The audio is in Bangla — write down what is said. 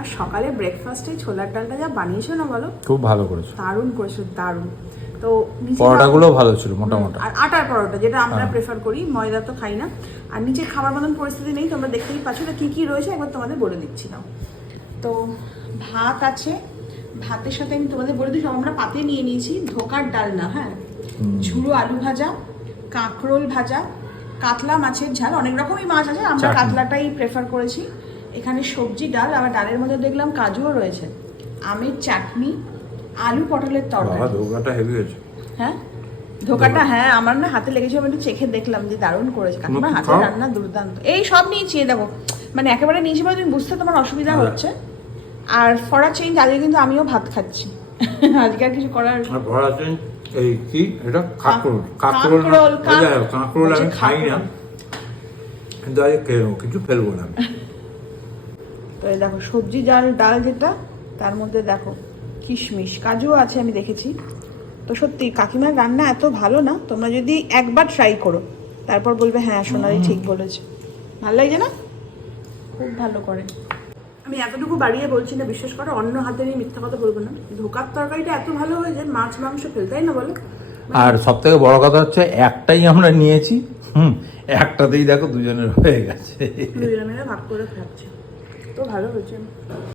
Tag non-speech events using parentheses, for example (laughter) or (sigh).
আর সকালে ব্রেকফাস্টে ছোলার ডালটা যা বানিয়েছো না বলো? খুব ভালো করেছ। দারুণ করেছ দারুণ। তো পরোটাগুলো ভালো ছিল মোটা মোটা আর আটার পরোটা যেটা আমরা হ্যাঁ। প্রেফার করি ময়দা তো খাই না। আর নিচে খাবার মতন পরিস্থিতি নেই তোমরা দেখতেই পাচ্ছ না কি কি রয়েছে একবার তোমাদের বলে দিচ্ছি না তো ভাত আছে ভাতের সাথে আমি তোমাদের বলে দিই আমরা পাতে নিয়ে নিয়েছি ধোকার ডাল না হ্যাঁ? ঝুড়ো আলু ভাজা কাঁকরোল ভাজা কাতলা মাছের ঝাল অনেক রকমই মাছ আছে আমরা কাতলাটাই প্রেফার করেছি। এখানে সবজি ডাল আবার ডালের মধ্যে দেখলাম কাজুও রয়েছে। আমের চাটনি আলু পটলের তরকারি। ধোকাটা হেভি হয়েছে। হ্যাঁ? ধোকাটা হ্যাঁ আমার না হাতে লেগেছে আমি একটু চেখে দেখলাম যে দারুণ করেছে। কাকিমার তুমি হাতে রান্না দুর্দান্ত। এই সব নিয়েছি দেখো মানে একেবারে নিয়েছি বলে তুমি বুঝতে তোমার অসুবিধা হ্যাঁ। হচ্ছে। আর ফরা চেঞ্জ আজকে কিন্তু আমিও ভাত খাচ্ছি। (laughs) আজকে আর কিছু করার ভরা আছেন এই কি? এটা কাঁকরোল। কাঁকরোল কাঁকরোল, আমি খাই না। কিন্তু আজকে কিছু ফেলব না। (laughs) তো এই দেখো সবজি ডাল ডাল যেটা তার মধ্যে দেখো কিশমিশ কাজুও আছে আমি দেখেছি। তো সত্যি কাকিমার রান্না এত ভালো না তোমরা যদি একবার ট্রাই করো তারপর বলবে হ্যাঁ সোনালি ঠিক বলেছে। ভালো লাগছে না? খুব ভালো করে। আমি এতটুকু বাড়িয়ে বলছি না বিশ্বাস করো অন্য হাতে নিয়ে মিথ্যা কথা বলব না। ধোকার তরকারিটা এত ভালো হয়েছে মাছ মাংস ফেলতাই না বলো? আর সব থেকে বড় কথা হচ্ছে একটাই আমরা নিয়েছি হুম একটাতেই দেখো দুজনের হয়ে গেছে। দুজনে মিলে ভাগ করে খাচ্ছে। তো ভালো হয়েছে